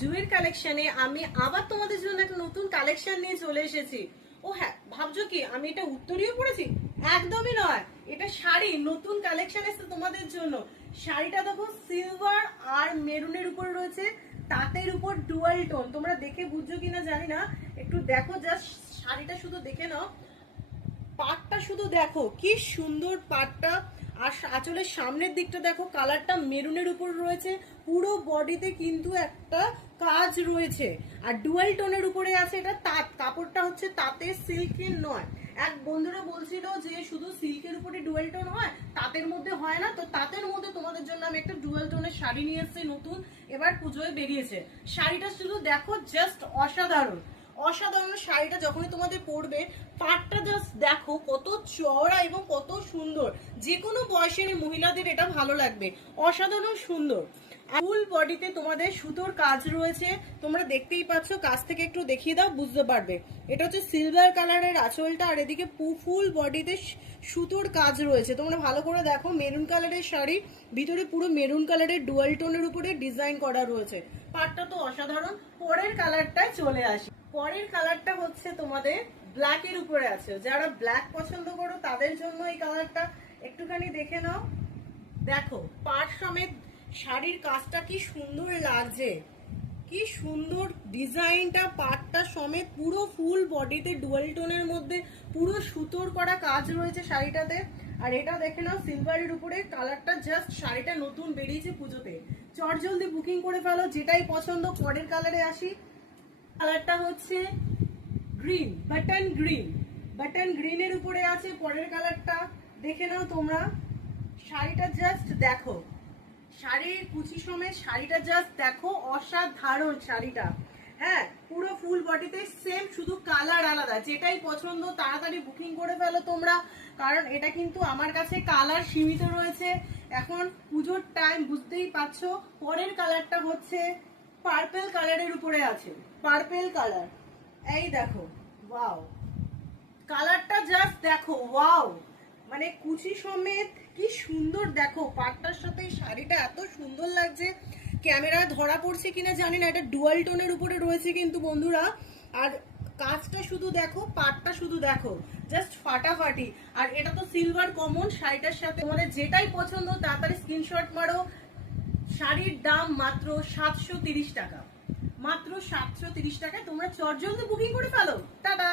জুয়ের কালেকশনে আমি আবার তোমাদের জন্য একটা নতুন কালেকশন নিয়ে চলে এসেছি। ও হ্যাঁ, ভাবছো কি আমি এটা উত্তরীয় পরেছি? একদমই নয়, এটা শাড়ি নতুন কালেকশন এসেছে তোমাদের জন্য। শাড়িটা দেখো সিলভার আর মেরুনের উপর রয়েছে, তাঁতের উপর ডুয়াল টোন। তোমরা দেখে বুঝছো কিনা জানি না, একটু দেখো, জাস্ট শাড়িটা শুধু দেখে নাও। পাটটা শুধু দেখো কি সুন্দর পাটটা, আর আঁচলের সামনের দিকটা দেখো, কালারটা মেরুনের উপর রয়েছে, পুরো বডিতে কিন্তু একটা কাজ রয়েছে, আর ডুয়াল টোনের উপরে আছে। এটা তাঁত, কাপড়টা হচ্ছে তাঁতের, সিল্কের নয়। এক বন্ধুরা বলছিল যে শুধু সিল্কের উপরে ডুয়াল টোন হয়, তাঁতের মধ্যে হয় না। তো তাঁতের মধ্যে তোমাদের জন্য আমি একটা ডুয়াল টোনের শাড়ি নিয়ে এসেছি নতুন, এবার পুজোয় বেরিয়েছে। শাড়িটা শুধু দেখো, জাস্ট অসাধারণ অসাধারণ। শাড়িটা যখনই তোমাদের পরবে, পাটটা জাস্ট দেখো কত চওড়া এবং কত সুন্দর। যে কোনো বয়সের মহিলাদের এটা ভালো লাগবে, অসাধারণ সুন্দর। ফুল বডিতে তোমাদের সুতোর কাজ রয়েছে, তোমরা দেখতেই পাচ্ছ, কাছ থেকে একটু দেখিয়ে দাও, বুঝতে পারবে। এটা হচ্ছে সিলভার কালারের আঁচলটা, আর এদিকে ফুল বডিতে সুতোর কাজ রয়েছে। তোমরা ভালো করে দেখো, মেরুন কালারের শাড়ি, ভিতরে পুরো মেরুন কালারের ডুয়াল টোনের উপরে ডিজাইন করা রয়েছে। পাটটা তো অসাধারণ। পরের কালারটায় চলে আসি। পরের কালারটা হচ্ছে তোমাদের ব্ল্যাক এর উপরে আছে। যারা ব্ল্যাক পছন্দ করো তাদের জন্য এই কালারটা। একটুখানি দেখে নাও, দেখো পাট সমেত শাড়ির কাজটা কি সুন্দর লাগছে, কি সুন্দর ডিজাইনটা, পাটটা সমেত পুরো ফুল বডিতে ডুয়াল টোনের মধ্যে পুরো সুতোর করা কাজ রয়েছে শাড়িটাতে। আর এটা দেখে নাও সিলভারের উপরে কালারটা, জাস্ট শাড়িটা নতুন বেরিয়েছে পুজোতে। চটজলদি বুকিং করে ফেলো, যেটাই পছন্দ। পরের কালারে আসি। কালারটা হচ্ছে গ্রিন, বাটন গ্রিন। বাটন গ্রিনের উপরে আছে পরের কালারটা। দেখে নাও তোমরা, শাড়িটা জাস্ট দেখো, শাড়ির কুচি সমেত শাড়িটা জাস্ট দেখো, অসাধারণ শাড়িটা। হ্যাঁ, পুরো ফুল বডিতে সেম, শুধু কালার আলাদা। যেটাই পছন্দ তাড়াতাড়ি বুকিং করে ফেলো তোমরা, কারণ এটা কিন্তু আমার কাছে কালার সীমিত রয়েছে। এখন পুজোর টাইম, বুঝতেই পারছো। পরের কালারটা হচ্ছে পার্পল কালারের উপরে আছে, পার্পল কালার। এই দেখো, ওয়াও, কালারটা জাস্ট দেখো, ওয়াও, মানে কুচি সমেত কি সুন্দর। দেখো পাটটার সাথে শাড়িটা এত সুন্দর লাগছে। ক্যামেরা ধরা পড়ছে কিনা জানি না, এটা ডুয়াল টোনের উপরে রয়েছে কিন্তু বন্ধুরা। আর কাজটা শুধু দেখো, পাটটা শুধু দেখো, জাস্ট ফাটাফাটি। আর এটা তো সিলভার কমন শাড়িটার সাথে। তোমাদের যেটাই পছন্দ তাড়াতাড়ি স্ক্রিনশট মারো। শাড়ির দাম মাত্র 730 টাকা, মাত্র 730 টাকায় তোমরা চটজলদি বুকিং করে ফেলো। টাটা।